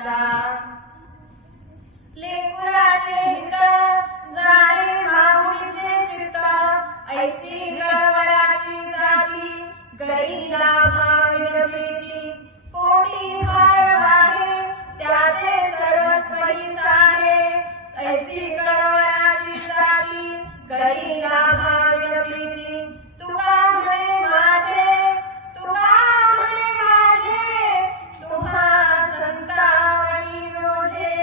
करता लेकुराचे हित जाणे माऊलीचे चित्त ऐसी गवळाची जाती गरीला भाविन प्रीती कोटी भार वाहे त्याचे सर्वस्परी सारे ऐसी गवळाची जाती गरीला भाविन प्रीती तुका म्हणे माझे तुका म्हणे माझे तुम्हा संतावरी योजे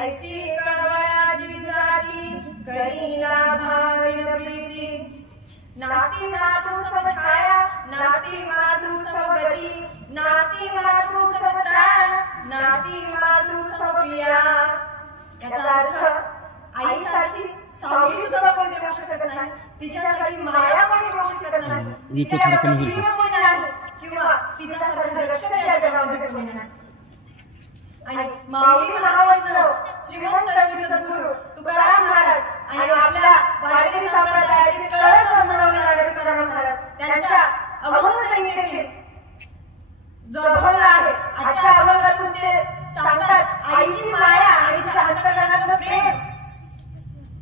ऐसी गवळाची जाती गरीला भाविन प्रीती नास्ति मातृ सब छाया नास्ति मातृ सब गती नास्ति मातृ सब त्राण नास्ति मातृ सब प्रिया। याचा अर्थ आईसाठी सावली सुद्धा कोणी देऊ शकत नाही, तिच्यासाठी माया कोणी देऊ शकत नाही, तिच्यासाठी कोणी नाही किंवा तिच्यासारखं रक्षक या जगामध्ये कोणी नाही। आणि माऊली महावैष्णव श्रीमंत सद्गुरू तुकाराम महाराज आणि आपल्या वारकरी संप्रदायाचे कळस बनवणारे तुकाराम महाराज त्यांच्या अभंग संहितेतील जो अभंग आहे आजच्या अभंगातून ते सांगतात आईची माया आणि तिच्या अंतःकरणाचं प्रेम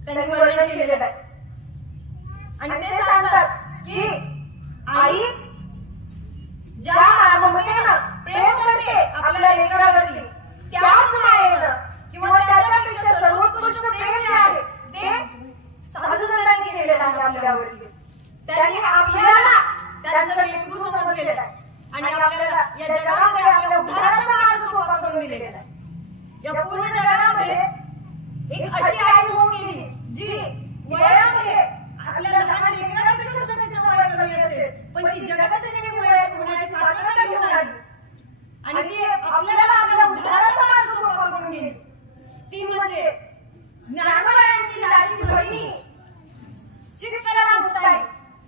त्यांनी वर्णन केलेलं आहे। आणि ते सांगतात की आई ज्या ममतेनं प्रेम करते आपल्या लेकरावरती त्याच मायेनं किंवा त्याच्यापेक्षा सर्वोत्कृष्ट प्रेम जे आहे ते साधुसंतांनी केलेलं आहे आपल्यावरती। त्यांनी आपल्याला त्यांचं लेकरू समजलेलं आहे आणि आपल्याला या जगामध्ये आपल्या उद्धाराचा मार्ग सोपा करून दिलेला आहे। या पूर्ण जगामध्ये एक अशी आई होऊन गेली जी वयामध्ये आपल्या लहान लेकरापेक्षा सुद्धा तिचं वय कमी असेल पण ती जगतजननी होण्याची पात्रता घेऊन आली आणि ती आपल्याला आपल्या उद्धाराचा मार्ग सोपा करून गेली। ती म्हणजे ज्ञानवरायांची लाडकी बहिणी चित्तला मुक्ताई।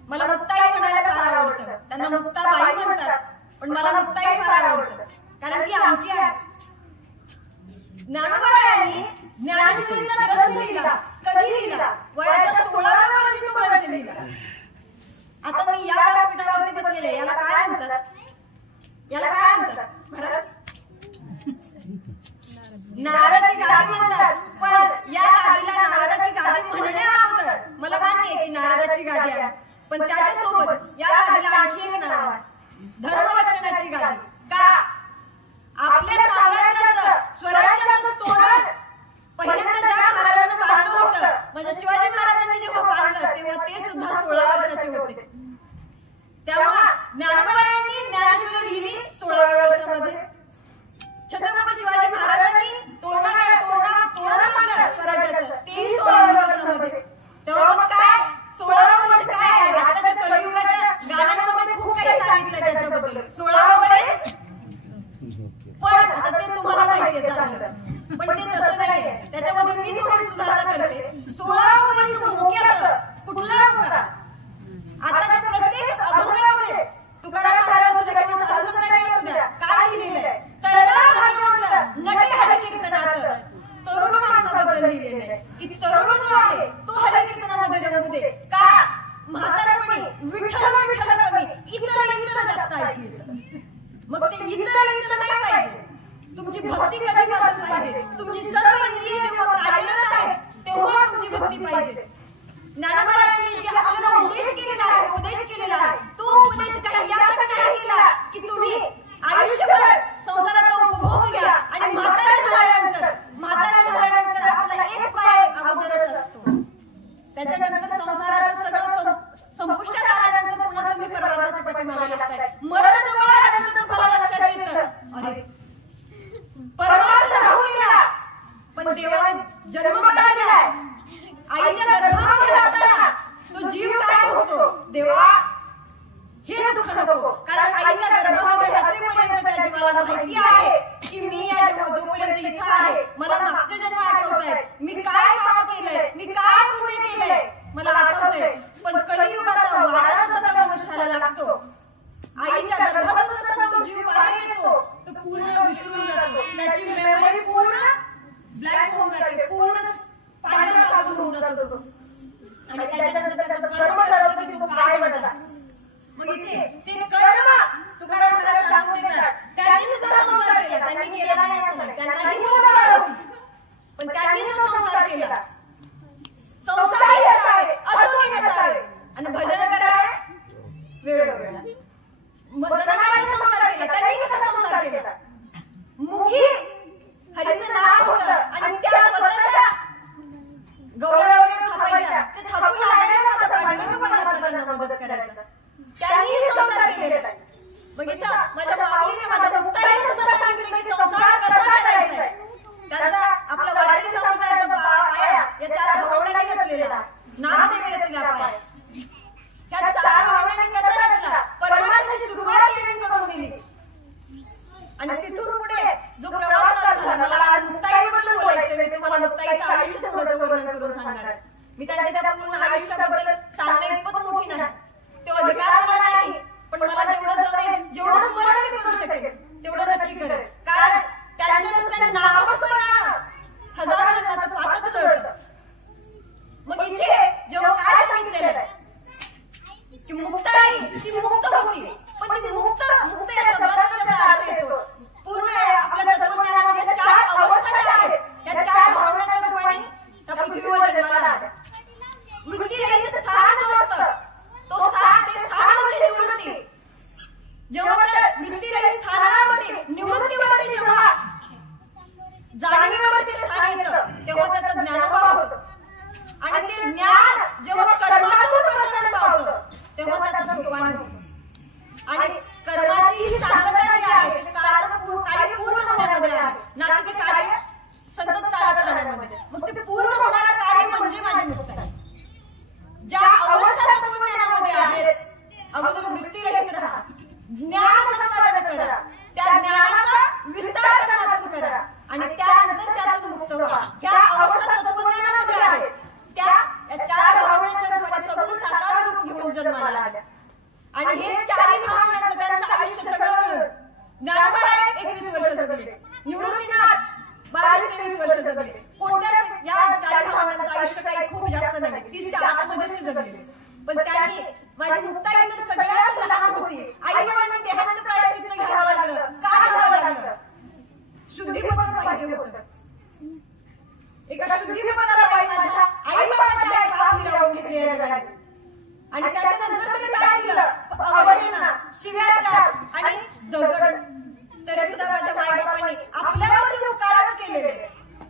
मला मुक्ताई म्हणायला फार आवडतं, त्यांना मुक्ताबाई म्हणतात पण मला मुक्ताई फार आवडतं कारण ती आमची आहे। ज्ञानवरायांनी ज्ञानेश्वरीचा ग्रंथ लिहिला, कधी लिहिला? वयाच्या 16व्या वर्षी तो ग्रंथ लिहिला। आता मी या व्यासपीठावरती बसलेले याला काय म्हणतात? याला काय म्हणतात महाराज? नारदाची गादी म्हणतात, पण या गादीला नारदाची गादी म्हणण्या अगोदर मला मान्य आहे की नारदाची गादी आहे पण त्याच्यासोबत या गादीला आणखी एक नाव आहे, धर्मरक्षणाची गादी। का? आपल्या साम्राज्याचं स्वराज्याचं तोरण पहिल्यांदा ज्या महाराजांना बांधलं होतं म्हणजे शिवाजी महाराजांनी जेव्हा बांधलं तेव्हा ते सुद्धा 16 वर्षाचे होते। तेव्हा ज्ञानवरायांनी ज्ञानेश्वरी लिहिली 16व्या वर्षामध्ये। छत्रपती शिवाजी महाराजांनी तोरण बांधलं स्वराज्याचं तेही 16व्या वर्षामध्ये। तेव्हा मग काय 16वं वर्ष काय आहे? आताच्या कलियुगाच्या गाण्यांमध्ये खूप काही सांगितलं त्याच्याबद्दल 16वं वर्ष पण आता ते तुम्हाला माहिती आहे चांगलं पण ते तसं नाहीये, त्याच्यामध्ये मी थोडी सुधारणा करते। 16वं वर्ष मोक्याचं कुठला होता? आताच्या प्रत्येक अभंगामध्ये तुकाराम महाराज असू द्या किंवा साधुसंतांनी असू द्या काय लिहिलेलं आहे? तरुण भाग्यवंत नटे हरिकीर्तनात तरुण माणसाबद्दल लिहिलेलं आहे की तरुण जो आहे तो हरिकीर्तनामध्ये रंगू दे। का? म्हातारपणी विठ्ठल विठ्ठल कमी इतर जास्त ऐकली मग ते इतर नाही पाहिजे। तुमची भक्ती कधीपासून पाहिजे? तुमची सर्व इंद्रिय जेव्हा कार्यरत आहेत तेव्हा तुमची भक्ती पाहिजे। ज्ञानवरायांनी जे आपल्याला उपदेश केलेला आहे तो उपदेश काही यासाठी नाही केला की तुम्ही आयुष्यभर संसाराचा उपभोग घ्या आणि म्हातारा झाल्यानंतर आपला एक पाय अगोदरच असतो, त्याच्यानंतर संसाराचं सगळं संपुष्टात आल्यानंतर पुन्हा तुम्ही परमार्थाच्या पाठीमागे लागताय। मरण जवळ आल्यानंतर तुम्हाला लक्षात येतं अरे परमार्थ राहून गेला पण देवाने जन्म का दिलाय? आईच्या गर्भामध्ये असताना तो जीव काय होतो? देवा हे दुःख नको, कारण आईच्या गर्भामध्ये असेपर्यंत त्या जीवाला माहिती आहे की मी या जोपर्यंत इथं आहे मला मागचे जन्म आठवत आहेत, मी काय पाप केलंय, मी काय पुण्य केलंय मला आठवतंय। पण कलियुगाचा वारा जसा त्या मनुष्याला लागतो आईच्या गर्भातून जसा तो जीव बाहेर येतो तो पूर्ण विसरून जातो, त्याची मेमरी पूर्ण ब्लॅक होऊन जाते, पूर्ण पांढरा कागद होऊन जातो तो आणि त्याच्यानंतर त्याचं कर्म ठरवतं की तो काय बनला। मग इथे ते कर्म तुकाराम महाराज सांगून देतात त्यांनी सुद्धा संसार केला, त्यांनी केला नाही असं नाही, त्यांना मी त्यांच्या त्या पूर्ण आयुष्याबद्दल सांगण्या इतपत मोठी नाही, तो अधिकार मला नाही, पण मला जेवढं जमेल, जेवढं स्मरण मी करू शकेल तेवढं नक्की करेल. कारण त्यांच्या नुसत्या नामस्मरणानं हजारो जन्माचं पातक जळतं. मग इथे जेव्हा काय सांगितलेलं आहे की मुक्ताई ती मुक्त होती, पण ती मुक्त या शब्दाचा कसा अर्थ येतो? पूर्ण आपल्या तत्वज्ञानामध्ये 4 अवस्था ज्या आहेत, त्या 4 भावनांच्या रूपाने त्या पृथ्वीवर जन्माला आल्या. वृत्तीरहित स्थान जो असतं, तो ते स्थान म्हणजे निवृत्ती. जेव्हा त्या वृत्तीरहित स्थानावरती निवृत्तीवरती जेव्हा जाणीवेवरती स्थान येतं, तेव्हा त्याचं ज्ञानभाव होतं. आणि ते ज्ञान जेव्हा कर्मातून प्रसरण पावतं, तेव्हा त्याचं सोपान होतं. आणि कर्माची ही सांगता जी आहे ते कार्य पूर्ण होण्यामध्ये आहे, ना की ते कार्य सतत चालत राहण्यामध्ये. मग ते पूर्ण होणारं कार्य म्हणजे माझी मुक्ताई. ज्या अवस्था तत्वज्ञानामध्ये आहेत, अगोदर वृत्तीरहित राहा, ज्ञान संपादन करा, त्या ज्ञानाचा विस्तार कर्मातून करा आणि त्यानंतर त्यातून मुक्त व्हा. ह्या अवस्था तत्वज्ञानामध्ये आहेत, त्या 4 भावनांच्या रूपाने सगुण साकार रूप घेऊन जन्माला आल्या. आणि हे 4 भावनांचं त्यांचं आयुष्य सगळं मिळून ज्ञानोबा 21 वर्ष जगले, निवृत्तीनाथ 22-23 वर्ष जगले. कोणत्याच या 4 भावनांचं आयुष्य काही खूप जास्त नाही, 30च्या आतमध्येच ते जगले. पण त्यांनी माझी मुक्ताई तर सगळ्यात लहान होती. आई वडिलांनी देहांत प्रायश्चित्त घ्यावं लागलं. का घ्यावं लागलं? शुद्धीपत्र पाहिजे होतं. एका शुद्धीपत्रापायी माझ्या आई बाबाच्या आई बाप मिरवून घेतले या जगात. आणि त्याच्यानंतर तरी काय केलं? अवहेलना, शिव्याश्राप आणि दगड. तरी सुद्धा माझ्या माई बापांनी आपल्यावरती उपकारच केलेले,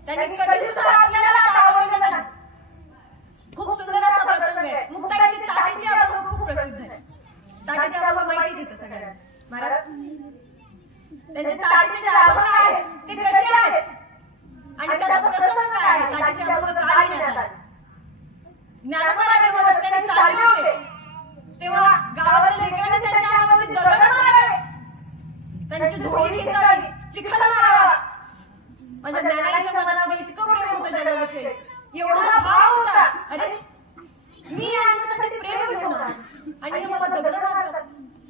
त्यांनी कधी सुद्धा आपल्याला डावललेलं नाही. खूप सुंदर असा प्रसंग आहे. मुक्ताईची ताटीचे अभंग खूप प्रसिद्ध आहे. ताटीचे अभंग माहिती तिथं सगळ्यांना महाराज. त्यांचे ताटीचे जे अभंग आहेत ते कसे आहेत आणि त्याचा प्रसंग काय आहे? ताटीचे अभंग का लिहिण्यात आले? ज्ञानोबा जेव्हा रस्त्याने चालले होते, तेव्हा गावाच्या लेकरांनी त्यांच्या अंगावरती दगड मारावे, त्यांची झोळी खेचावी, चिखल मारावा. माझ्या ज्ञानाच्या मनामध्ये इतकं प्रेम होतं जगाविषयी, एवढा भाव होता. अरे मी यांच्यासाठी प्रेम घेऊन आणि हे मला दगड मारतात.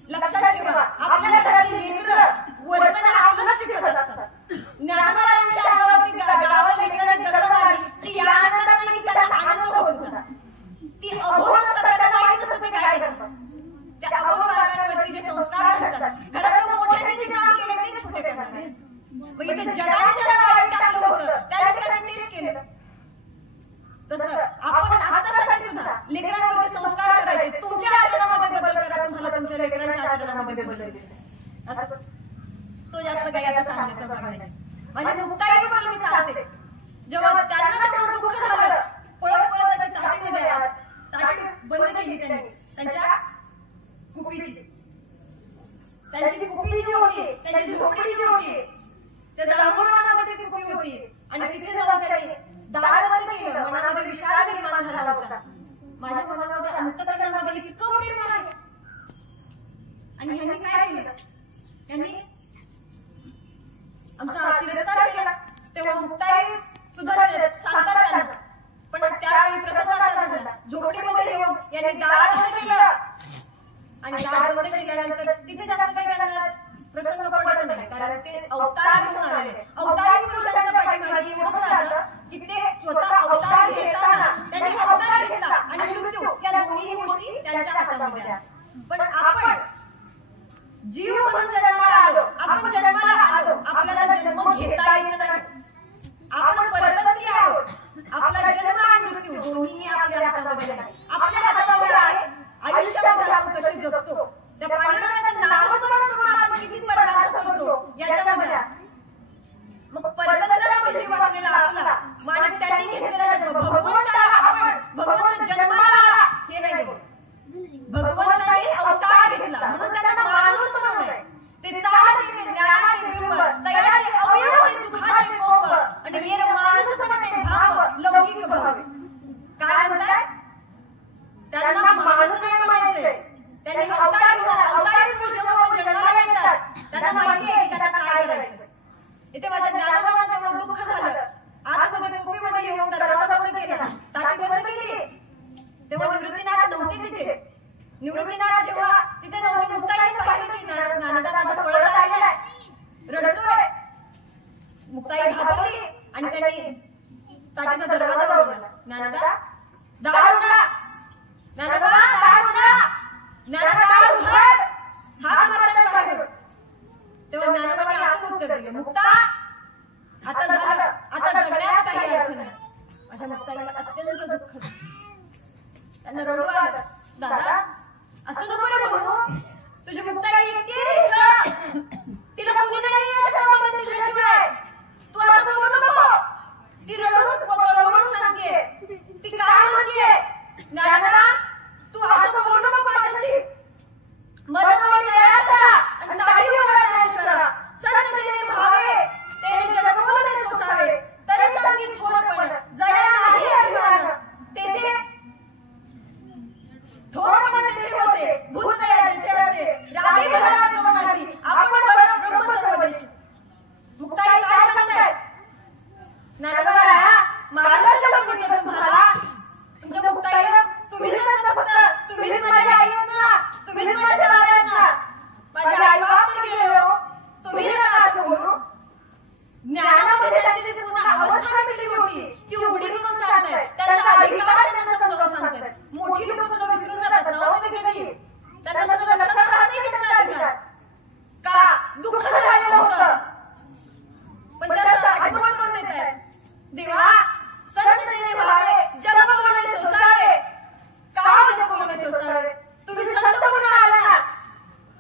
लक्षात ठेवा, आपल्या घरातली लेकरं वर्तन आपलंच शिकत असतात. ज्ञानोबांच्या अंगावरती गावाच्या लेकरांनी दगड मारली, ती या आनंदात नाही की त्यांना आनंद होत होता. ती अभोग असतात, त्यांना माहित नसतं ते काय करतात. त्या अभोग मार्गावरती जे संस्कार असतात, घरातल्या मोठ्यांनी जे काम केलं ते छोटे करणार. मग इथे जगाने ज्याला वाईट टाकलं होतं, त्या लेकरांनी तेच केलं. तसं आपण आतासाठी सुद्धा लेकरांवरती संस्कार करायचे. तुमच्या आचरणामध्ये बदल करा, तुम्हाला तुमच्या लेकरांच्या आचरणामध्ये बदल दिसेल. असं तो जास्त काही आता सांगण्याचा भाग नाही. माझ्या मुक्ताईबद्दल मी सांगते. जेव्हा त्यांना तेवढं दुःख झालं, पळत पळत अशी ताटीमध्ये आला, ताटी बंद केली त्यांनी त्यांच्या कुपीची. त्यांची कुपी जी होती, त्यांची झोपडी जी होती, त्या जांभुळामध्ये ती कुपी होती. आणि तिथे जाऊन त्यांनी दार बंद केलं. मनामध्ये विचार निर्माण झाला होता, माझ्या मनामध्ये अंतकरणामध्ये इतकं प्रेम आहे. आणि ह्यांनी काय केलं? त्यांनी आमचा तिरस्कार केला. तेव्हा मुक्ताई सुद्धा सांगतात त्यांना, पण त्यावेळी प्रसंग असा घडला, झोपडीमध्ये येऊन यांनी दार बंद केलं. आणि दार बंद केल्यानंतर तिथे जास्त काही त्यांना प्रसंग पडत नाही, कारण ते अवतार घेऊन आलेले. अवतारी पुरुषांच्या पाठीमागे एवढंच राहतं की ते स्वतः अवतार घेताना त्यांनी अवतार घेतला आणि मृत्यू या दोन्ही गोष्टी त्यांच्या हातामध्ये आहेत. पण आपण जीव म्हणून जन्माला आलो, आपण जन्माला आलो, आपल्याला जन्म घेता येत नाही. आपण परतंत्री आहोत. आपला जन्म आणि मृत्यू दोन्ही आपल्या हातामध्ये आहे. आपल्या हातामध्ये आहे आयुष्यामध्ये आपण कसे जगतो, त्या पांडुरंगाचं नामस्मरण करून आपण किती परमार्थ करतो याच्यामध्ये. मग परतंत्रामध्ये जीव असलेला आपला माणिक त्यांनी घेतलेला जन्म, भगवंताला आपण भगवंत जन्माला आला हे नाही बोल. भगवंताने अवतार घेतला म्हणून त्यांना माणूस बनवलंय. ते चालत येते ज्ञानाचे बिंब, तयाचे अवयव, सुखाचे कोंब आणि येर माणूस बनते भाव लौकिक भाव. काय म्हणतात? त्यांना माणूस नाही म्हणायचंय. त्यांनी अवतार घेऊन अवतारी पुरुष जेव्हा आपण जन्माला येतात, त्यांना माहिती आहे की त्यांना काय करायचं. इथे माझ्या ज्ञानोबांना तेवढं दुःख झालं, आतमध्ये कुपीमध्ये येऊन दरवाजा बंद केला, ताटी बंद केली तिथे. निवृत्तीनाथ जेव्हा तिथे नव्हते, मुक्ताईने पाहिले की नानदा माझा पळत आलेला रडतोय. मुक्ताई घाबरली आणि त्यांनी ताटीचा दरवाजा उघडला. नानदा दार उघडा, नानदा दार उघडा, नानदा दार उघड, हाक मारतात बाहेर. तेव्हा ज्ञानोबाने आतून उत्तर दिलं, मुक्ता आता झालं, आता जगण्यात काही अर्थ नाही. अशा मुक्ताईला अत्यंत दुःख झालं. त्यांना रडू आलं. दादा असं नको रे म्हणू, तुझी मुक्ताई एकटी आहे, तिला कुणी नाही आहे तुझ्याशिवाय. तू असं बोलू नको. ती रडून सांगते, ती काय म्हणते, नानदा तू असं बोलू नको माझ्याशी. मनामध्ये दया करा आणि ताडी उघडा ज्ञानेश्वरा. संत जेणे भावे तेने जगमोल सोसावे, तरी चांगली थोरपण जया नाही अभिमान. तेथे थोरपण तेथे वसे, भूतदया जिथे असे, रागी भरा गमनासी, आपण ब्रह्म सर्वदेशी. मुक्ताई काय सांगताय? नानबाळा मारलं सांगितलं तुम्हाला. तुमच्या मुक्ताईला तुम्हीच फक्त, तुम्हीच माझी आई आहेत ना, तुम्हीच माझ्या जावई आहेत ना. माझे आई बाप तर गेले हो, तुम्ही नका असं बोलू. ज्ञानामध्ये त्यांची जी पूर्ण अवस्था भेटली होती ती उघडी करून सांगतायत. त्यांचा अधिकार त्यांना समजावून सांगतायत. मोठी लोक सुद्धा विसरून जातात ना मध्ये कधी. त्यांना सुद्धा लक्षात राहत नाही त्यांचा अधिकार. का दुःख झालेलं होतं, पण त्याचा आठवण करून देत आहे. देवा संत जेणे भावे जग बोलणे सोसावे. काय जग बोलणे सोसावे? तुम्ही संत म्हणून आला,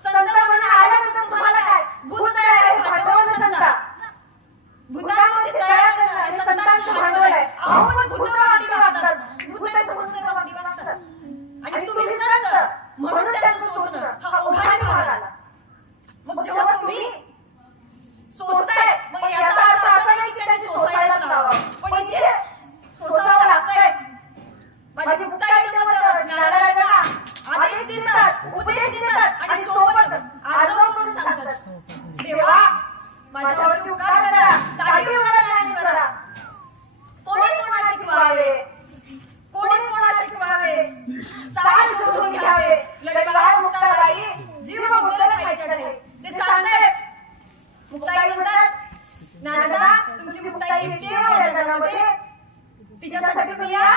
संत म्हणून आल्यानंतर तुम्हाला काय भूतदया आहे, भांडवल संता. भूतावरती दया करणं हे संतांचं भांडवल आहे. आपण भूतवादी वागतात, भूतवादी वागतात आणि तुम्ही संत म्हणून त्याचं सोसणं हा ओघाने भाग आला. मग जेव्हा तुम्ही सोसताय, मग याचा अर्थ असा नाही की त्यांनी सोसायलाच लावावं, पण इथे सोसावं लागतंय. माझी मुक्ताई ज्ञानाला आदेश देतात, उपदेश देतात आणि सोबत आदर करून सांगतात. देवा माझ्यावरती उपकार करा, ताडी उघडा ज्ञानेश्वरा. कोणी कोणा शिकवावे, कोणी कोणा शिकवावे, सारे शोधून घ्यावे. लढवाय मुक्ताबाई जीव मुक्तीला खायच्या ठे. ते सांगते. मुक्ताई म्हणतात, नानदा तुमची मुक्ताई एकटी आहे या जगामध्ये, तिच्यासाठी तुम्ही या.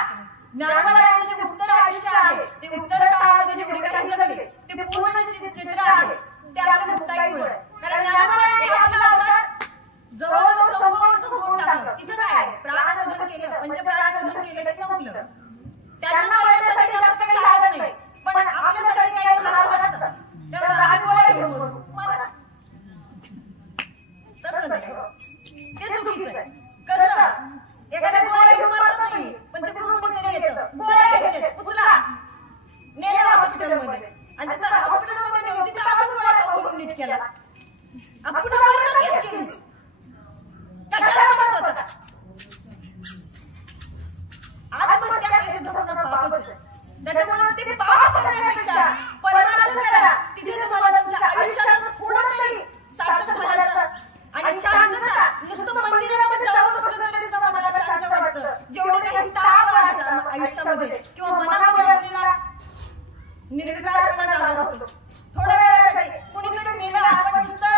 ज्ञानोबाचं जे उत्तर आयुष्य आहे ते उत्तर काळामध्ये जेवढे काही जगले ते पूर्ण चित्र आहे ते आपल्या मुक्ताईमुळे. कारण ज्ञानोबाने आपलं अवतार जवळजवळ संपवून टाकलं. इथं काय प्राणरोधन केलं, पंचप्राणरोधन केलं, संपलं. त्यांना करण्यासाठी जास्त काही लागत नाही, पण आपल्यासाठी काही महाग असतं. तेव्हा रागोळ्या घेऊन मारा तसं नाही, ते चुकीचं आहे. कसं एखाद्या गोळ्या घेऊन मारत नाही, पण ते कुठून येतं, गोळ्या घेतले उचला नेलं हॉस्पिटलमध्ये आणि त्याचा हॉस्पिटलमध्ये नेऊन तिथं आपण गोळ्या करून नीट केला. आपण केस केली कशाला मदत होता. आत्महत्या हे सुद्धा पुन्हा पापच आहे. त्याच्यामुळे ते पाप करण्यापेक्षा परमार्थ करा. तिथे तुम्हाला तुमच्या आयुष्यात थोडं तरी सार्थक झाल्याचं आणि शांतता. नुसतं मंदिरामध्ये जाऊन बसलं तरी सुद्धा मनाला शांत वाटतं. जेवढे काही ताप वाढतात आयुष्यामध्ये किंवा मनामध्ये असलेला निर्विकारपणा जागा होतो. थोड्या वेळासाठी कुणीतरी मेलं, आपण नुसतं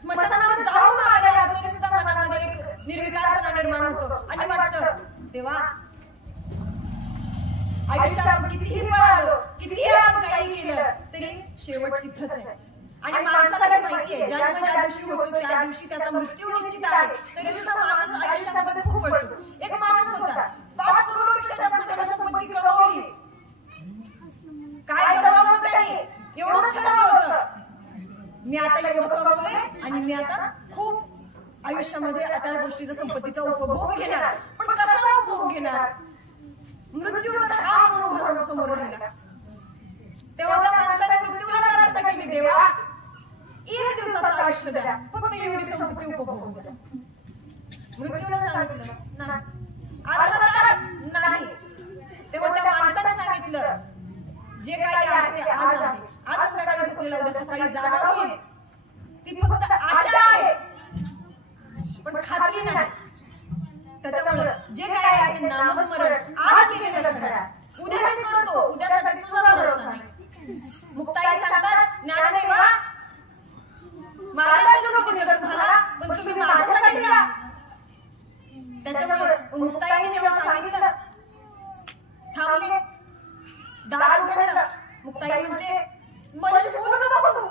स्मशानामध्ये जाऊन मागायला तरी सुद्धा मनामध्ये एक निर्विकारपणा निर्माण होतो आणि वाटतं देवा आयुष्यात आपण कितीही पळालो, कितीही आपण काही केलं तरी शेवट तिथंच आहे. आणि माणसाला माहिती आहे जन्म ज्या दिवशी होतो त्या दिवशी त्याचा मृत्यू निश्चित आहे. तरी सुद्धा माणूस आयुष्यामध्ये खूप पळतो. एक माणूस होता 5 करोडपेक्षा जास्त त्याला संपत्ती कमवली. काय ठरवलं त्याने? एवढंच ठरवलं होतं, मी आता एवढं कमवलंय आणि मी आता खूप आयुष्यामध्ये त्या गोष्टीचा संपत्तीचा उपभोग घेणार. पण कसा उपभोग घेणार? मृत्यूवर हा अनुभव समोर राहिला. तेव्हा त्या माणसाने मृत्यूला प्रार्थना केली, देवा 1 दिवसाचं आयुष्य द्या, फक्त एवढी संपत्ती उपभोगून द्या. मृत्यूला सांगितलं नाही. तेव्हा त्या माणसाने सांगितलं जे काही आहे ते आज आहे, आज संध्याकाळी झोपलेला उद्या सकाळी जागा होईल. ती फक्त आशा आहे पण खात्री नाही. त्याच्यामुळे जे काय आहे ते नामस्मरण आज केलेलं खरं. उद्या मी करतो, उद्यासाठी तुझा भरोसा नाही. मुक्ताई सांगतात, ज्ञानदेवा माझ्यासाठी लोक तुम्हाला, पण तुम्ही माझ्यासाठी या. त्याच्यामुळे मुक्ताईने जेव्हा सांगितलं, थांबले, दार उघडलं. मुक्ताई म्हणते, म्हणजे बोलू नको,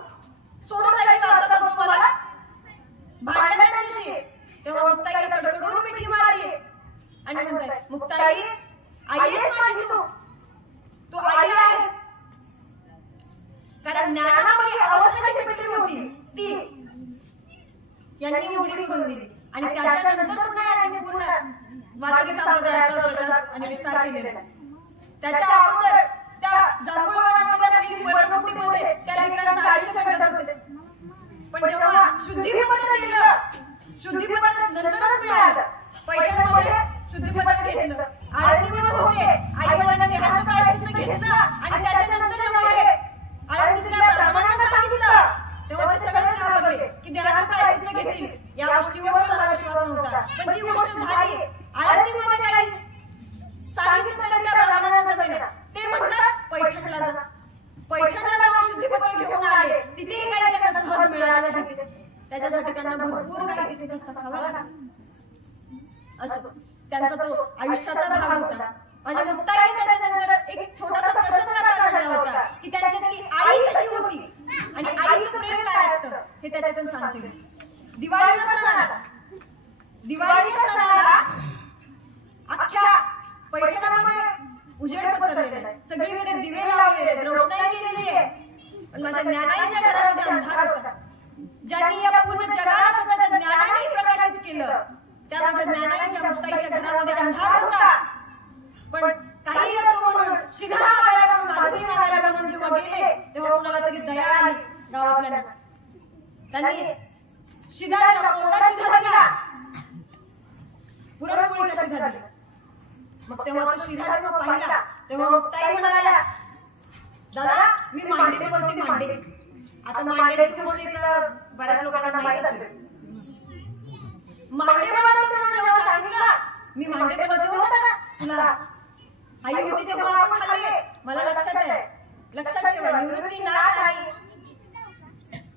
सोडून जायची वार्ता करतो मला भांडणाची. तेव्हा मुक्ताईला कडकडून मिठी मारली आणि म्हणतात, मुक्ताई आई आहेस माझी, तू आई आहेस. कारण ज्ञानामध्ये अवस्था जी भेटली होती ती यांनी एवढी करून दिली. आणि त्याच्यानंतर पुन्हा यांनी पूर्ण वारकरी संप्रदायाचा प्रचार आणि विस्तार केलेला. त्याच्या अगोदर त्या जांभूळवाडामध्ये असलेली पर्णकुटीमध्ये त्या लेकरांचं आयुष्य घडत होते. पण जेव्हा शुद्धीपत्र केलं, शुद्धीपत्र नंतरच मिळालं. पैठणमध्ये शुद्धीपत्र घेतलं, आळंदीमध्ये होते, आई वडिलांनी देहाचं प्रायश्चित्त घेतलं आणि त्याच्यानंतर जेव्हा हे आळंदीतल्या ब्राह्मणांना सांगितलं, तेव्हा ते सगळेच घाबरले की देहाचं प्रायश्चित्त घेतील. या गोष्टीवर मला विश्वास नव्हता, पण ती गोष्ट झाली. आळंदीमध्ये काही सांगितलं तरी त्या ब्राह्मणांना जमेना. ते म्हणतात पैठणला जा. पैठणला जाऊन शुद्धीपत्र घेऊन आले. तिथेही काही त्यांना सहज मिळालं नाही. त्याच्यासाठी त्यांना भरपूर काही तिथे कष्ट खावा लागला. असं त्यांचा तो आयुष्याचा भाग होता. माझ्या मुक्ताईने त्याच्यानंतर एक छोटासा प्रसंग असा घडला होता की त्यांच्यातली आई कशी होती आणि आईचं प्रेम काय असतं हे त्याच्यातून सांगते. दिवाळीचा सण आला. दिवाळीच्या सणाला अख्ख्या पैठणामध्ये उजेड पसरलेला आहे. सगळीकडे दिवे लावलेले आहेत, रोषणाई केलेली आहे. पण माझ्या ज्ञानाईच्या घरामध्ये अंधार होता. ज्यांनी या पूर्ण जगाला स्वतःच्या ज्ञानाने प्रकाशित केलं, त्या माझ्या ज्ञानाईच्या मुक्ताईच्या घरामध्ये अंधार होता. पण काही असो म्हणून शिधा मागायला म्हणून, माधुरी मागायला म्हणून जेव्हा गेले, तेव्हा कोणाला तरी दया आली गावातल्या. त्यांनी शिधा दिला, कोणता शिधा दिला? पुरणपोळीचा शिधा दिला. मग तेव्हा तो शिधा जेव्हा पाहिला, तेव्हा मुक्ताई म्हणाल्या, दादा मी मांडे बनवते, मांडे. आता मांड्याची गोष्ट तर बऱ्याच लोकांना माहित असेल. मांडे बनवते म्हणून जेव्हा सांगितलं, मी मांडे बनवते होता ना तुला, आई होती तेव्हा आपण खाल्ले, मला लक्षात आहे. लक्षात ठेवा, निवृत्ती नाथ आई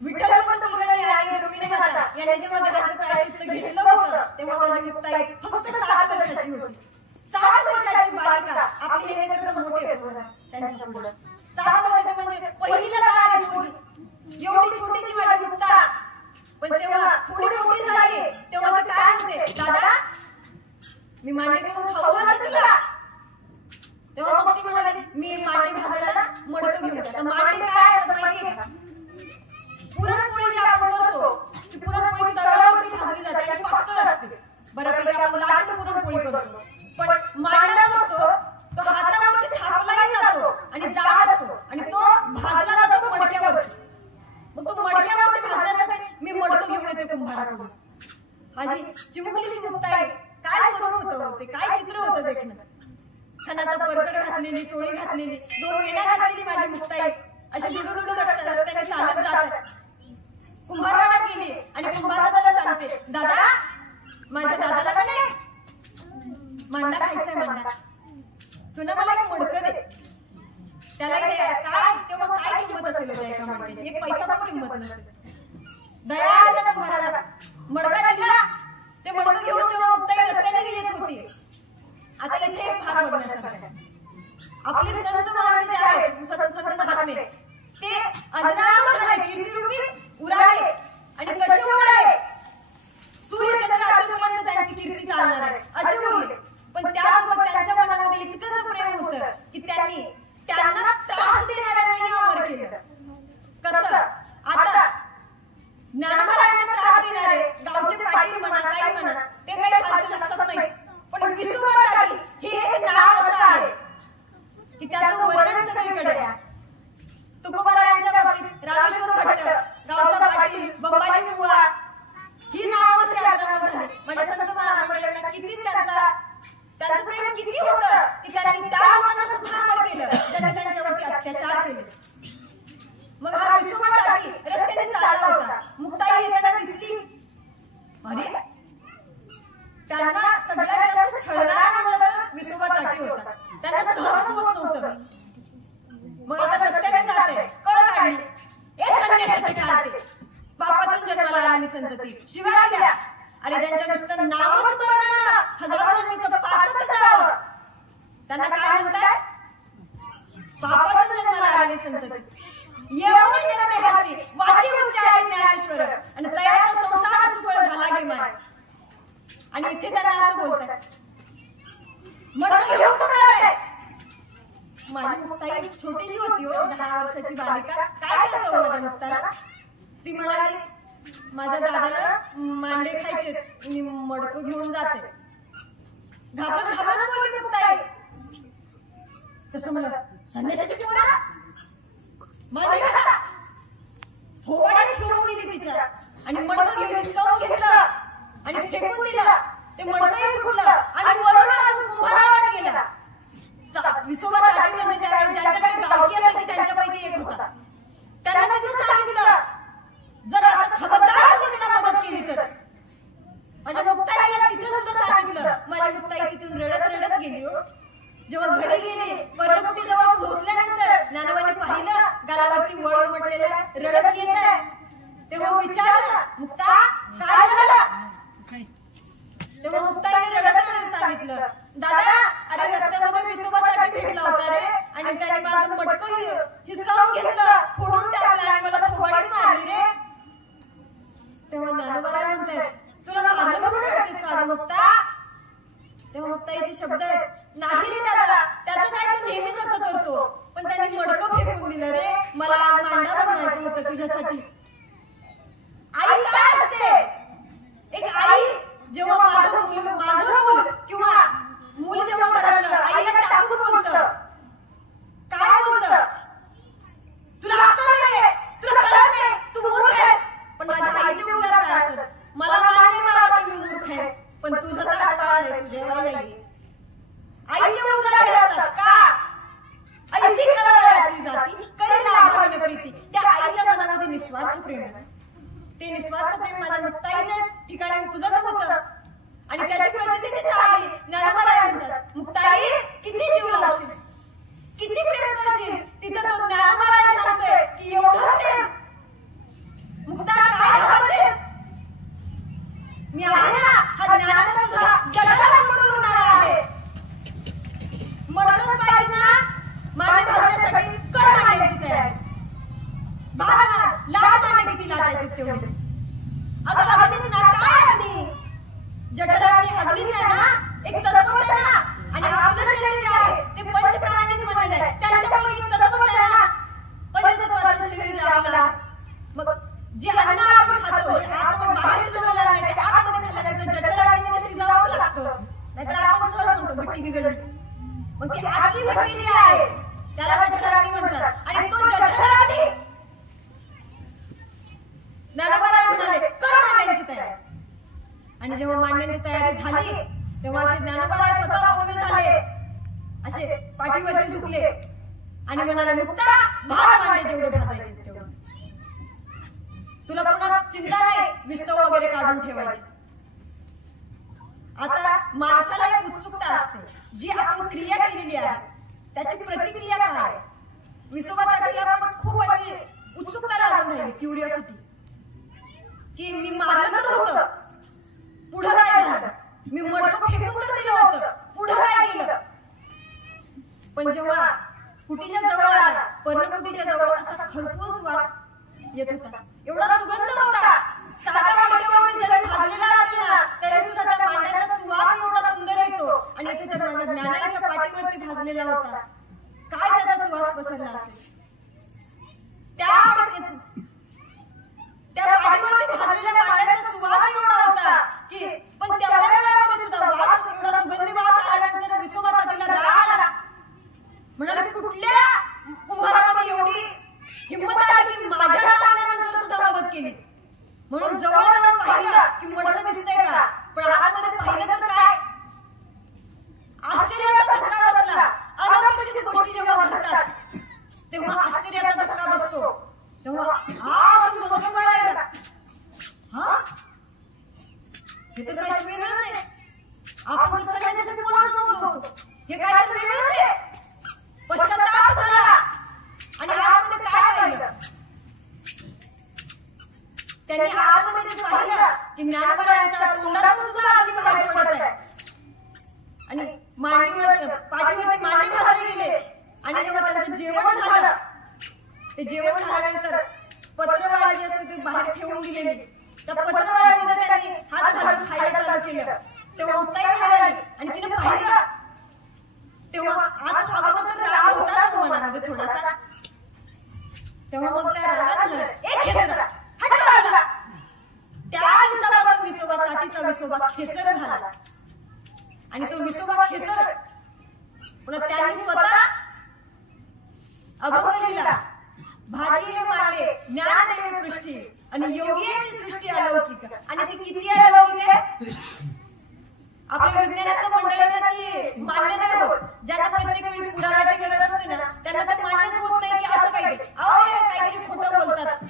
विठ्ठल कुलकर्णी आणि रुक्मिणी माता यांनी जेव्हा देहाचं प्रायश्चित्त घेतलं होतं, तेव्हा माझी मुक्ताई फक्त 7 वर्षाची होती. 7 वर्षाची बालिका. आपले हे लेकरं मोठे होते त्यांच्या पुढे. 7 वर्ष म्हणजे पहिलीला जाणारी मुलगी, एवढी छोटीशी माझी मुक्ता. पण तेव्हा थोडी मोठी झाली तेव्हा ती काय म्हणते, दादा मी मांडे करून खाऊ घालते तुला. तेव्हा मग ती म्हणाली, मी मांडे भाजायला मडकं घेऊन जाते. मांडे काय असतात माहितीये का? पुरणपोळी जी आपण करतो, ती पुरणपोळी तव्यावरती भाजली जाते आणि पातळ असते. बऱ्यापैकी आपण लाटून पुरणपोळी करतो. पण मांडा असतो तो हातावरती थापलाही जातो आणि जाड असतो आणि तो भाजला जातो मडक्यावरती. मग तो मडक्यावरती भाजण्यासाठी मी मडकं घेऊन येते कुंभाराकडून. माझी चिमुकलीशी मुक्ताई काय स्वरूप होतं, ते काय चित्र होतं देखणं. खणाचा परकर घातलेली, चोळी घातलेली, 2 वेण्या घातलेली माझी मुक्ताई अशी दुडुडुडू रस्त्याने चालत जात कुंभारवाड्यात गेली आणि कुंभारदादाला सांगते, दादा माझ्या दादाला का नाही मांडा खायचाय, मांडा तुला मला एक मडकं दे. त्याला काय तेव्हा काय किंमत असेल होत्या एका मांड्याची, 1 पैसा पण किंमत नसेल. दया आली त्या कुंभाराला, मडका दिला. ते मडकं घेऊन जेव्हा मुक्ताई रस्त्याने गेली होती. आता इथे एक भाग बघण्यासारखा, आपले संत महाराज जे आहेत, संत महात्मे, ते अजरामर झाले, कीर्तिरूपी उराले. आणि कसे उराले? सूर्यचंद्र असेपर्यंत त्यांची कीर्ती चालणार आहे असे उरले. पण त्यासोबत त्यांच्या मनामध्ये इतकंच प्रेम होतं की त्यांनी त्यांना त्रास देणाऱ्यांनाही अमर केलं. कसं? आता ज्ञानोबांना त्रास देणारे गावचे पाटील म्हणा, काही म्हणा, ते काही फारसे लक्षात नाही. पण विसुमासाठी हे एक नाव असं आहे की त्याचं वर्णन सगळीकडे आहे. तुकोबारायांच्या बाबतीत रामेश्वर भट्ट, गावचा पाटील, बंबाजी बुवा, ही नाव अशी आग्रह झाली. माझ्या संत महामंडळांना कितीच त्यांचं प्रेम किती होतं की त्यांनी त्या लोकांना सुद्धा अमर केलं ज्यांनी त्यांच्यावरती अत्याचार केले. मग हा विसुमासाठी रस्त्याने चालला होता. मुक्ताई येताना दिसली. अरे त्यांना सगळ्यात जास्त छळणारा म्हणलं तर विसुमासाठी होता. त्यांना सहज होत नव्हतं. मग आता रस्त्याने जाते, कळ काढली, ए संन्यासाचे कार्टे, पापातून जन्माला आलेली संतती, शिव्या दिल्या. अरे ज्यांच्या नुसतं नामस्मरणानं हजारो जन्मीचं पातक जावं, त्यांना काय म्हणतात? पापातून जन्माला आलेली संतती. येऊन निर्देहासी वाची उच्चारे ज्ञानेश्वर आणि तयाचा संसार सुफळ झाला गे माय. आणि इथे त्यांना असं बोलतात, माझी मुक्ताई छोटीशी होती हो, 10 वर्षाची बालिका. काय करतो माझ्या मुक्ताला? ती म्हणाली, माझ्या दादाला मांडे खायचे, मी मडकं घेऊन जाते. घाबरत घाबरत बोलली मुक्ताई. तसं म्हणलं, संन्यासाची पोरा मांडे खाता, थोबाड्यात ठेवून दिली तिच्या आणि मडकं घेऊन हिसकावून घेतलं आणि फेकून दिलं. ते मडकंही फुटलं आणि वरून आलं कुंभाराकडे गेला. विसोबा चाटी म्हणजे त्यावेळी ज्यांच्याकडे गावकी असायची त्यांच्यापैकी एक होता. त्यांना तिथे सांगितलं, जर आता खबरदार तुम्ही तिला मदत केली तर. माझ्या मुक्ताईला तिथे सुद्धा सांगितलं. माझी मुक्ताई तिथून रडत रडत गेली हो. जेव्हा घरी गेली, पर्णकुटीजवळ पोहोचल्यानंतर ज्ञानोबांनी पाहिलं गालावरती वळ उमटलेलं रडत येत आहे. तेव्हा विचारलं, मुक्ता काय झालं? तेव्हा मुक्ताईने रडत रडत सांगितलं, दादा अरे रस्त्यामध्ये विसोबासाठी भेटला होता रे, आणि त्याने माझं मटकं हिसकावून घेतलं, फोडून टाकलं आणि मला थोबाडी मारली रे. तेव्हा ज्ञानोबा म्हणतात, तुला मारलं म्हणून रडतेस का मुक्ता? तेव्हा मुक्ताईचे शब्द आहेत, नाही रे दादा, त्याचं काय तू नेहमीच असं करतो, पण त्यांनी मडकं फेकून दिलं रे. मला आज मांडा बनवायचं होतं तुझ्यासाठी. आई काय असते? एक आई जेव्हा माझं मूल किंवा मूल जेव्हा घरातलं आईला टाकून बोलतं, काय बोलतं? तुला अक्कल नाही, तुला कळत नाही, तू मूर्ख आहेस. पण माझ्या आईचे उद्गार काय असतात? मला मान्य बाबा की मी मूर्ख आहे, पण तुझं ताट वाढलंय, जेव्हा नाही. आईचे उद्गार असतात का? ऐसी कळवळाची जाती कधी लाभावणे प्रीती. त्या आईच्या मनामध्ये निस्वार्थ प्रेम आहे. ते निस्वार्थ प्रेम माझ्या मुक्ताईच्या ठिकाणी उपजत होतं आणि त्याची प्रचिती तिथे आली. ज्ञानोबा म्हणतात, मुक्ताई किती जीव लावशील, किती प्रेम करशील? तिथं तो ज्ञानोबा सांगतोय की एवढं प्रेम. मुक्ता काय घाबरतेस? मी आहे ना, हा ज्ञानाचा तुझा जगाला पूर्ण होणार आहे. मडकं पाहिजे ना, मांडे भाजण्यासाठी कर मांड्याची तयारी. लाट मांडे किती लाटायचे तेवढे. अगं अग्नीच ना, काय अग्नी? जठराग्नी अग्नीच आहे ना, एक तत्वच आहे ना. आणि आपलं शरीर जे आहे ते पंचप्राणांनीच बनलेलं आहे, त्यांच्यापैकी एक तत्वच आहे ना. पंचतत्वाचं शरीर जे आपलं, मग जे अन्न आपण खातो, जे आतमध्ये बाहेर शिजवलेलं नाही, ते आतमध्ये खाल्ल्यानंतर जठराग्नीमध्ये शिजावं लागतं. नाहीतर आपण सहज म्हणतो भट्टी बिघडली. मग ती आतली भट्टी जी आहे त्याला जठराग्नी म्हणतात. आणि तो जठराग्नी ज्ञानोबा म्हणाले, कर मांड्यांची तयारी. आणि जेव्हा मांड्यांची तयारी झाली तेव्हा असे ज्ञानोबा स्वतः उभे झाले, असे पाठीवरती झुकले आणि म्हणाले, मुक्ता भात मांडे जेवढे भाजायचे तेवढे. तुला पुन्हा चिंता नाही विस्तव वगैरे काढून ठेवायची. आता माणसाला एक उत्सुकता असते, जी आपण क्रिया केलेली आहे त्याची प्रतिक्रिया काय आहे. विसोबासाठीला पण खूप अशी उत्सुकता लागून राहिली, क्युरिओसिटी, की मी मारलं तर होतं, पुढं काय झालं? मी मडकं फेकून तर दिलं होतं, पुढं काय केलं? पण जेव्हा कुटीच्या जवळ आला, पर्णकुटीच्या जवळ असा खरपूस वास येत होता, एवढा सुगंध होता. साधा मडक्यावरती जरी भाजलेला असेल ना तरी सुद्धा त्या मांड्याचा सुवास एवढा सुंदर येतो. आणि इथे तर माझ्या ज्ञानाच्या पाठीवरती भाजलेला होता, काय त्याचा सुवास पसरला असेल. त्या पाठीवरती भाजलेल्या मांड्याचा सुवास एवढा होता की, पण तेवढ्या वेळामध्ये सुद्धा वास, एवढा सुगंधी वास आल्यानंतर विसोबासाठीला राग आला. म्हणाले, कुठल्या कुंभारामध्ये एवढी हिंमत आली की माझ्या सांगण्यानंतर सुद्धा मदत केली. म्हणून जवळ जाऊन पाहिलं की मडकं दिसतंय का, पण आतमध्ये पाहिलं तर काय, आश्चर्याचा धक्का बसला. अनपेक्षित गोष्टी जेव्हा घडतात तेव्हा पाठीवरती मांडी घातले गेले आणि जेव्हा त्यांचं जेवण झालं, ते जेवण झाल्यानंतर पत्रवाळी जी असते ती बाहेर ठेवून दिलेली, त्या पत्रवाळीमध्ये त्यांनी हात घालून खायला चालू केलं. तेव्हा मुक्ताई खायला आणि तिने पाहिलं, तेव्हा आज अगोदर तर राग होताच मनामध्ये थोडासा. तेव्हा मग त्या रागात म्हणाले, एक खेचर हटला. त्या दिवसापासून विसोबा चाटीचा विसोबा खेचर झाला आणि तो विसोबा खेचर पुन्हा त्यांनी स्वतः अभंग लिहिला. भाजीने मांडे ज्ञानदेवे पृष्ठी आणि योगियांची सृष्टी अलौकिक. आणि ती किती अलौकिक आहे आपल्या विज्ञानाच्या मंडळीला ती मान्य नाही होत. ज्यांना प्रत्येक वेळी पुराव्याची गरज असते ना, त्यांना ते मान्यच होत नाही की असं काही काहीतरी खोटं बोलतात,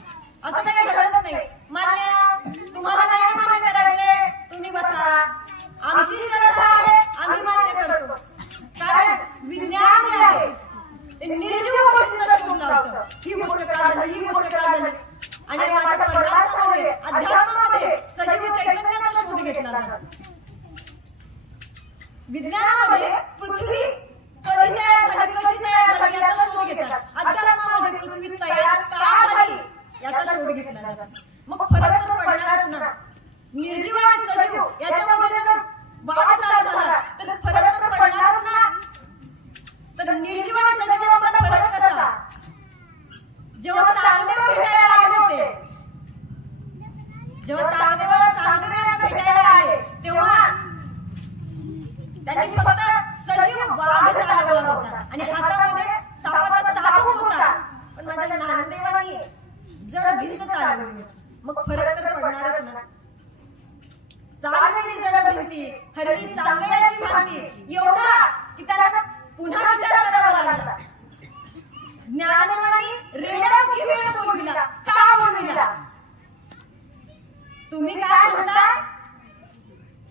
असं काही घडत नाही. मान्य तुम्हाला नाही मान्य करायचंय, तुम्ही बसा, आमची श्रद्धा आहे, आम्ही मान्य करतो. कारण विज्ञान जे आहे ते निर्जीव गोष्टींना शोध लावतं. ही गोष्ट का झाली, ही गोष्ट का झाली. आणि माझ्या परमार्थामध्ये अध्यात्मामध्ये सजीव चैतन्याचा शोध घेतला जातो. विज्ञानामध्ये पृथ्वी कधी तयार झाली, कशी तयार झाली याचा शोध घेतात. अध्यात्मामध्ये पृथ्वी तयार का झाली याचा शोध घेतला जातो. मग फरक तर पडणारच ना. निर्जीव आणि सजीव याच्यामध्ये जर वाद चालू झाला तर फरक तर पडणारच ना. तर निर्जीव आणि सजीवामधला फरक कसा? जेव्हा चांगदेव भेटायला आले होते, जेव्हा चांगदेवांना भेटायला आले तेव्हा त्यांनी फक्त सजीव वाघ चालवला होता आणि हातामध्ये सापाचा चाबूक होता. पण माझ्या नानदेवांनी जड भिंत चालवली. मग फरक तर पडणारच ना. चालवली जड भिंती, हरली चांगल्याची भांती, एवढा की त्यांना पुन्हा विचार करावा लागला. ज्ञानदेवांनी रेडामुखी वेळ बोलविला. का बोलविला? तुम्ही काय म्हणता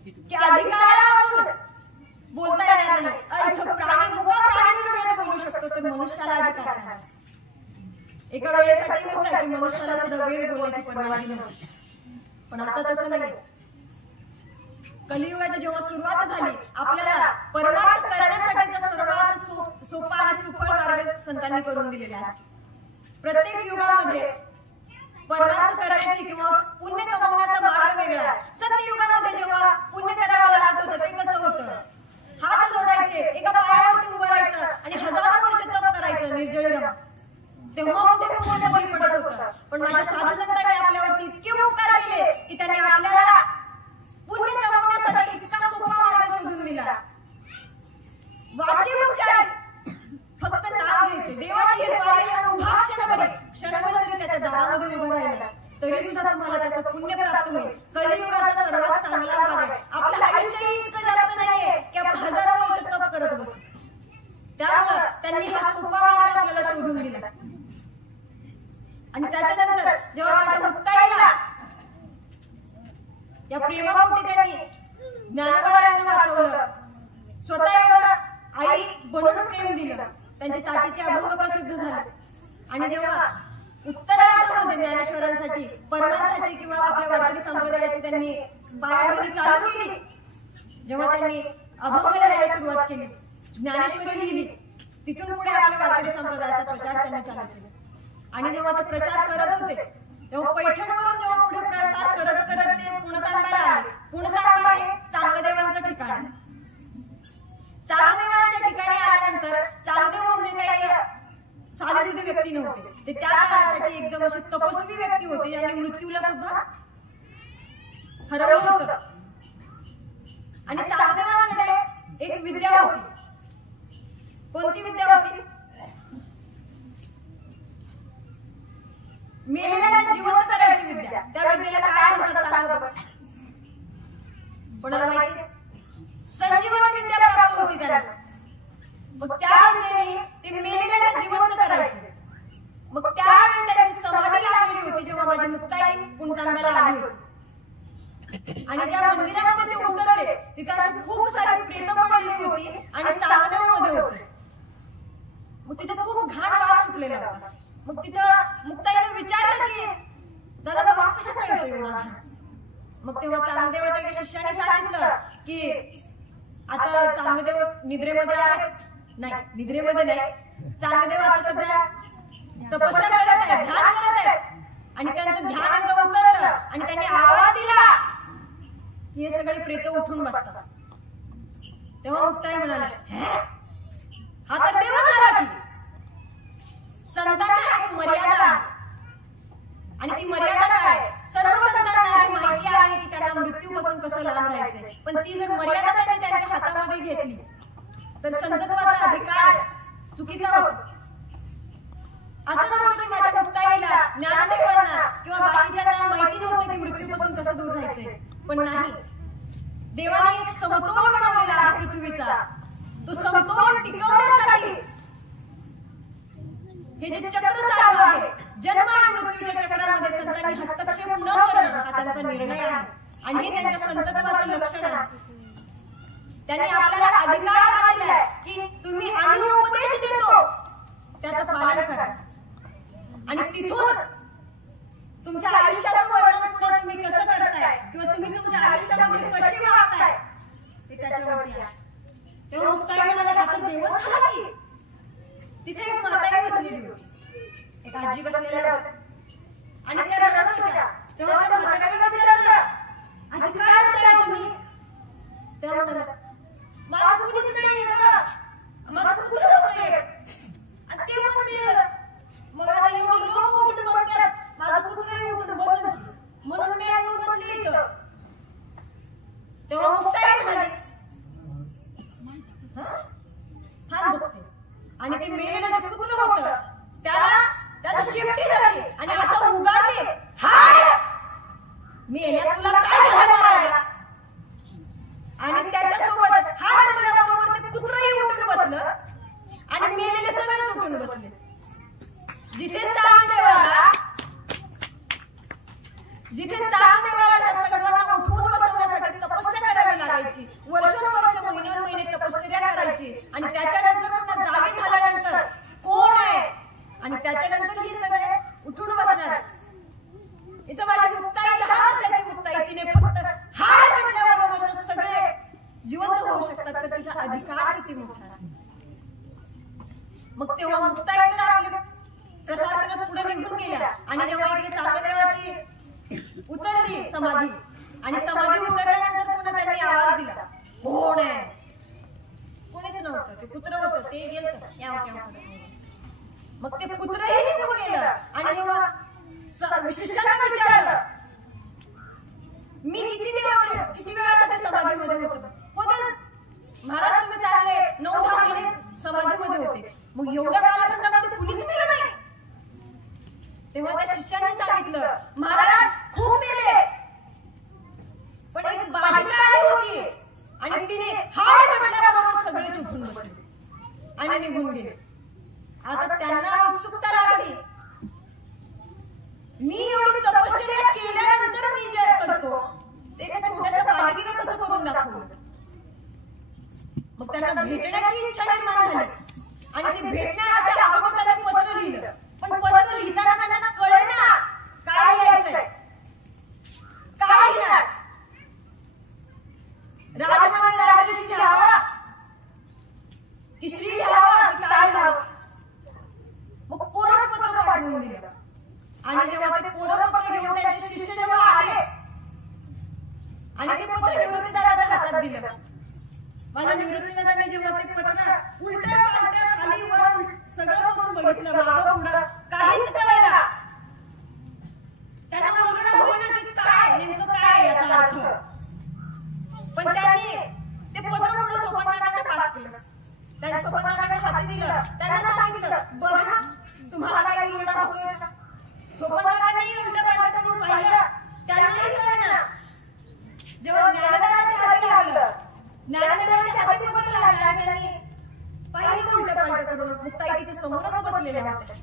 की अधिकारातून बोलता येणार नाही. इथं प्राणी मुका प्राणी वेळ बोलू शकतो, तर मनुष्याला अधिकार नाही. एका वेळेसाठी होता की मनुष्याला सुद्धा वेळ बोलण्याची परवानगी नव्हती. पण आता तसं नाही. कलियुगाची जेव्हा सुरुवात झाली, आपल्याला परमार्थ करण्यासाठीचा सर्वात सोपा आणि सुफळ मार्ग संतांनी करून दिलेला आहे. प्रत्येक युगामध्ये परमार्थ करण्याची किंवा पुण्य कमवण्याचा मार्ग वेगळा आहे. सत्ययुगामध्ये जेव्हा पुण्य करावं लागत होतं ते कसं होतं? हात जोडायचे, एका पायावरती उभं राहायचं आणि हजारो वर्ष तप करायचं निर्जळी रमा. तेव्हा कुठे पुण्य बळी पडत होतं. पण माझ्या साधू संतांनी आपल्यावरती इतके उपकार केले की त्यांनी आपल्याला पुण्य कमवण्यासाठी इतका सोपा मार्ग शोधून दिला. वाची उच्चार, फक्त नाव घ्यायचे, देवाची हिरवाई आणि उभा क्षणभर जरी त्याच्या दारामध्ये उभं राहिला तरी सुद्धा तुम्हाला त्याचं पुण्य प्राप्त होईल. कलियुगाचा सर्वात चांगला भाग आहे. आपलं आयुष्य इतकं जास्त नाहीये की आपण हजारो वर्ष तप करत बसू. त्यामुळे त्यांनी हा सोपा मार्ग आपल्याला शोधून दिला. आणि त्याच्यानंतर जेव्हा माझ्या मुक्ताईला या प्रेमापोटी त्यांनी ज्ञानोबारायांना वाचवलं, स्वतः एवढं आई बनून प्रेम दिलं, त्यांचे ताटीचे अभंग प्रसिद्ध झाले. आणि जेव्हा उत्तरार्धामध्ये ज्ञानेश्वरांसाठी परमार्थाची किंवा आपल्या वारकरी संप्रदायाची त्यांनी पायाभरणी चालू केली, जेव्हा त्यांनी अभंग लिहायला सुरुवात केली, ज्ञानेश्वरी लिहिली, तिथून पुढे आपल्या वारकरी संप्रदायाचा प्रचार त्यांनी चालू केला. आणि जेव्हा ते प्रचार करत होते तेव्हा पैठणवरून जेव्हा पुढे प्रसार करत करत ते पुणतांब्याला आले. पुणतांबा हे चांगदेवांचं ठिकाण आहे. चांगदेवांच्या ठिकाणी आल्यानंतर चांगदेव म्हणजे काही साधेसुधे व्यक्ती नव्हते. ते त्या काळासाठी एकदम असे तपस्वी व्यक्ती होते ज्यांनी मृत्यूला सुद्धा हरवलं होतं. आणि चांगदेवांकडे एक विद्या होती. कोणती विद्या होती? मेलेल्याला जिवंत करायची विद्या. त्या विद्येला काय म्हणतात सांगा बघा. कोणाला माहिती? संजीवनी विद्या प्राप्त होती त्यांना. मग त्या विद्येने ते मेलेल्याला जिवंत करायचे. मग त्यावेळी त्यांची समाधी लागलेली होती जेव्हा माझी मुक्ताई पुणतांब्याला आली होती. आणि ज्या मंदिरामध्ये ते उतरले तिथं खूप सारी प्रेतं पडलेली होती आणि चांगदेव मध्ये होते. मग तिथे खूप घाण वास सुटलेला होता. मग तिथं मुक्ताईने विचारलं की दादा वास कशाचा येतो एवढा? मग तेव्हा चांगदेवाच्या एका शिष्याने सांगितलं की आता चांगदेव निद्रेमध्ये आहेत? नाही, निद्रेमध्ये नाही. चांगदेव आता सध्या तपस्या करत आहेत, ध्यान करत आहेत. आणि त्यांचं ध्यान एकदा उतरलं आणि त्यांनी आवाज दिला, हे सगळे प्रेत उठून बसतात. तेव्हा मुक्ताई म्हणाले, हा तर देवच झाला की. संतांना एक मर्यादा आहे. आणि ती मर्यादा काय? सर्व संतांना हे माहिती आहे की त्यांना मृत्यूपासून कसं लांब राहायचंय. पण ती जर मर्यादा त्यांनी त्यांच्या हातामध्ये घेतली तर संतत्वाचा अधिकार चुकीचा होतो. असं नव्हतं की माझ्या मुक्ताईला, ज्ञानदेवांना किंवा बाकीच्यांना माहिती नव्हतं की मृत्यूपासून कसं दूर राहायचंय. पण नाही, देवाने एक समतोल बनवलेला आहे पृथ्वीचा. तो समतोल टिकवण्यासाठी हे जे चक्र चालू आहे, जन्म आणि मृत्यूच्या चक्रामध्ये संतांनी हस्तक्षेप न करणं हा त्यांचा निर्णय आहे. आणि हे त्यांच्या संतत्वाचं लक्षण आहे. त्यांनी आपल्याला अधिकार दिलाय की तुम्ही आम्ही उपदेश देतो त्याचं पालन करा. आणि तिथून तुमच्या आयुष्याचं वर्णन पुढे तुम्ही कसं करताय किंवा तुम्ही तुमच्या आयुष्यामध्ये कशी वागताय ते त्याच्यावरती आहे. तेव्हा मुक्ताई म्हणाले, हा तर देवच झाला की. तिथे एक म्हातारी बसलेली होती, एक आजी बसलेल्या होत्या आणि त्या रडत होत्या. तेव्हा त्या म्हातारीला विचारलं, आजी काय रडताय तुम्ही? त्या म्हणाल्या, माझं कुणीच नाही ग, माझं कुत्रं होतं एक आणि ते पण मेलं. मग आता एवढं लोक उठून बसतात, माझं कुत्रंही उठून बसलं म्हणून मी येऊन बसली इथं. तेव्हा मुक्ताई म्हणाली, थांब बघते. आणि ते मेलेलं जे कुत्रं होतं त्याला शेपटी धरली आणि असं उगारले, हाय मेल्या तुला काय झालं मारायला. आणि त्याच्यासोबत हाड म्हणल्याबरोबर ते कुत्रंही उठून बसलं आणि मेलेले सगळेच उठून बसले. जिथे चांगदेवाला सर्वांना उठवून बसवण्यासाठी तपस्या करावी लागायची, वर्षोनवर्ष महिने तपश्चर्या करायची. आणि त्याच्यानंतर पुन्हा जागे झाल्यानंतर कोण आहे आणि त्याच्यानंतर ही सगळे उठून बसणार. इथं माझी मुक्ताई 10 वर्षाची मुक्ताई, तिने फक्त हाड म्हटल्याबरोबर सगळे जिवंत होऊ शकतात, तर तिचा अधिकार किती मोठा आहे. मग तेव्हा मुक्ताई तर आपले प्रसार करत पुढे निघून गेल्या. आणि जेव्हा इकडे चांगदेवाची उतरली समाधी आणि समाधी उतरल्यानंतर पुन्हा त्यांनी आवाज दिला, कोण आहे? कोणीच नव्हतं, ते कुत्रं होतं, ते गेलं. मग ते कुत्रंही निघून गेलं. आणि जेव्हा शिष्याला विचारलं, मी किती वेळासाठी समाधीमध्ये होतो? महाराज तुम्ही चांगले 9-10 महिने समाधीमध्ये होते, मग एवढ्या कालखंडामध्ये कुणीच मेलं नाही. तेव्हा त्या शिष्याने सांगितलं, महाराज खूप मेले, पण एक बालिका आली होती आणि तिने हाड म्हटल्याबरोबर सगळे उठून बसले आणि निघून गेले. आता त्यांना उत्सुकता लागली, मी एवढी तपश्चर्या केल्यानंतर मी जे करतो ते एका छोट्याशा बालिकेने कसं करून दाखवलं. मग त्यांना भेटण्याची इच्छा निर्माण झाली आणि ते भेटण्याच्या अगोदर त्यांनी पत्र लिहिलं. पण पत्र लिहिताना त्यांना कळेना काय लिहायचंय, काय लिहिणार. राजमाने राजऋषी लिहावा की श्री लिहावा की काय लिहावं. मग कोरच पत्र पाठवून दिलं. आणि जेव्हा ते कोरं पत्र घेऊन त्यांचे शिष्य जेव्हा आले आणि ते पत्र निवृत्तीदाराच्या हातात दिलं, मला निवृत्तीदाराने जेव्हा ते पत्र उलट्या पालट्या खाली वर सगळं करून बघितलं, मागं पुढं काहीच कळेना. त्यांना उलगडं होईना की काय नेमकं काय याचा अर्थ. पण त्यांनी ते पत्र पुढे सोपानकारांना पास केलं. त्यांनी सोपानकारांना हाती दिलं. त्यांना सांगितलं, बघा तुम्हाला काय उलगडा होतोय का. सोपानकारांनी उलट्या पालट्या करून पाहिलं, त्यांनाही कळेना. जेव्हा ज्ञानदेवाच्या हाती लागलं, ज्ञानदेवाच्या हाती पत्र लागलं आणि त्यांनी पाहिलं उलट्या पालट्या करून, मुक्ताई तिथे समोरच बसलेल्या होत्या.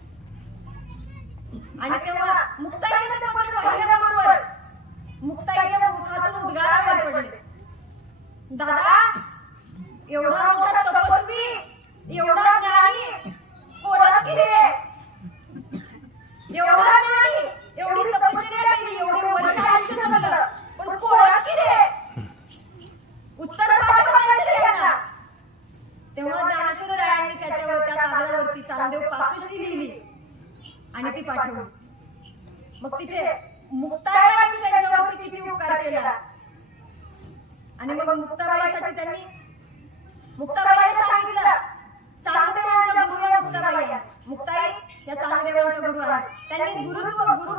आणि तेव्हा मुक्ताईने ते पत्र पाहिल्याबरोबर मुक्ताईच्या मुखातून उद्गार बाहेर पडले, दादा एवढा मोठा तपस्वी, एवढा ज्ञानी, कोणाच की रे. एवढा ज्ञानी, एवढी तपश्चर्या केली, एवढी वर्ष आयुष्य जगलं, पण कोणाच की रे. उत्तर पाठवा त्यांना. आणि ती पाठवली. मग तिथे मुक्ताबाईंनी त्यांच्यावरती किती उपकार केला. आणि मग मुक्ताबाईसाठी त्यांनी मुक्ताबाईने सांगितलं, चांगदेवांच्या गुरु या मुक्ताबाई आहेत. मुक्ताई या चांगदेवांच्या गुरु आहेत. त्यांनी गुरु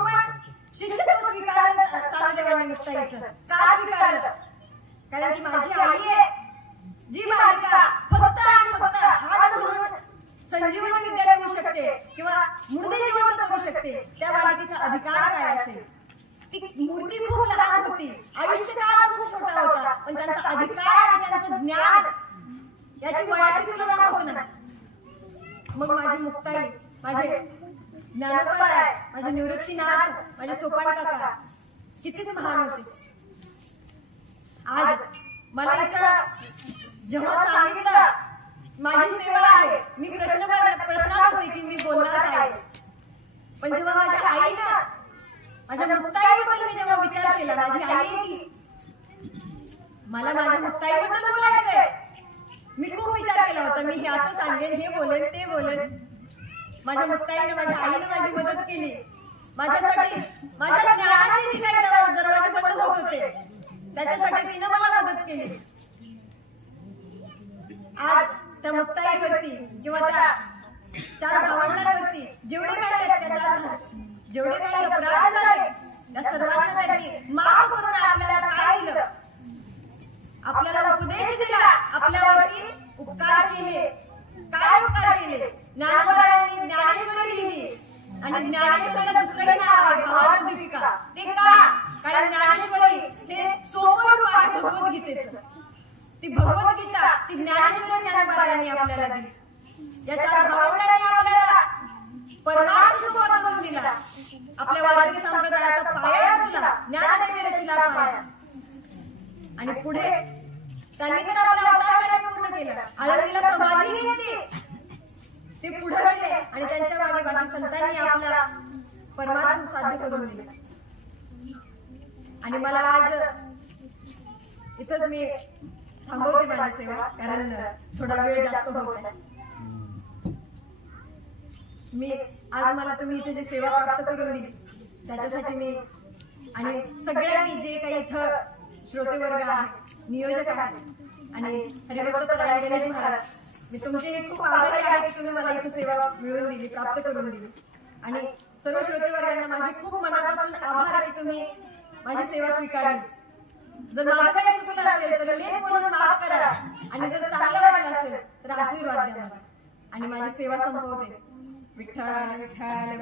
पण शिष्यत्व स्वीकारलं चांगदेवांनी मुक्ताईचं. का स्वीकारलं? कारण ती माझी आई आहे, जी बालिका फक्त आणि फक्त हाड म्हणून संजीवनी विद्या देऊ शकते किंवा मुर्दे जिवंत करू शकते. त्या बालिकेचा अधिकार काय असेल? ती मूर्ती खूप लहान होती, आयुष्यकाळ खूप छोटा होता, पण त्यांचा अधिकार आणि त्यांचं ज्ञान याची वयाशी तुलना होत नाही. मग माझी मुक्ताई, माझे ज्ञानोबराय, माझे निवृत्तीनाथ, माझे सोपान काका कितीच महान होते. आज मला इथं जेव्हा सांगितलं माझी सेवा आहे, मी प्रश्नात होते की मी बोलणार काय. पण जेव्हा माझ्या आईनं, माझ्या मुक्ताईबद्दल मी जेव्हा विचार केला, माझी आई की मला माझ्या मुक्ताईबद्दल बोलायचंय. मी खूप विचार केला होता, मी हे असं सांगेन, हे बोलेन, ते बोलेन. माझ्या मुक्ताईने, माझ्या आईने माझी मदत केली. माझ्यासाठी माझ्या ज्ञानाचे जे काही दरवाजे बंद होत होते त्याच्यासाठी तिनं मला मदत केली. आज त्या मुक्ताईवरती किंवा त्या 4 भावंडांवरती जेवढे काही अत्याचार झाले, जेवढे काही अपराध झाले, त्या सर्वांना त्यांनी माफ करून आपल्याला काय दिलं? आपल्याला उपदेश दिला, आपल्यावरती उपकार केले. काय उपकार केले? ज्ञानोबरायांनी ज्ञानेश्वरी लिहिली आणि ज्ञानेश्वरीला दुसरंही नाव आहे भावार्थ-दीपिका. ते का? कारण ज्ञानेश्वरी हे सोपं रूप आहे भगवद्गीतेचं. ती भगवद्गीता, ती ज्ञानेश्वरी ज्ञानोबरायांनी आपल्याला दिली. या 4 भावंडांनी आपल्याला परमार्थ सोपा करून दिला. आपल्या वारकरी संप्रदायाचा पाया रचला, ज्ञानदेवी रचला पाया. आणि पुढे त्यांनी तर आपला अवतार कार्य पूर्ण केलं. आळंदीला समाधी घेतली, ते पुढे गेले आणि त्यांच्या मागे बाकी संतांनी आपला परमार्थ साध्य करून दिला. आणि मला आज इथंच मी थांबवते माझी सेवा, कारण थोडा वेळ जास्त होत आहे. मी आज मला तुम्ही इथे जी सेवा प्राप्त करून दिली त्याच्यासाठी मी आणि सगळ्यांनी जे काही इथं श्रोतेवर्ग आहे, नियोजक आहे आणि हरिभक्त गणेश महाराज, मी तुमचे खूप आभारी आहे की तुम्ही मला इथे सेवा मिळवून दिली, प्राप्त करून दिली. आणि सर्व श्रोतेवर्गांना माझे खूप मनापासून आभार आहे की तुम्ही माझी सेवा स्वीकारली. जर माझं काही चुकलं असेल तर लेख म्हणून माफ करा आणि जर चांगलं वाटलं असेल तर आशीर्वाद द्या मला. आणि माझी सेवा संपवते. विठ्ठल विठ्ठल.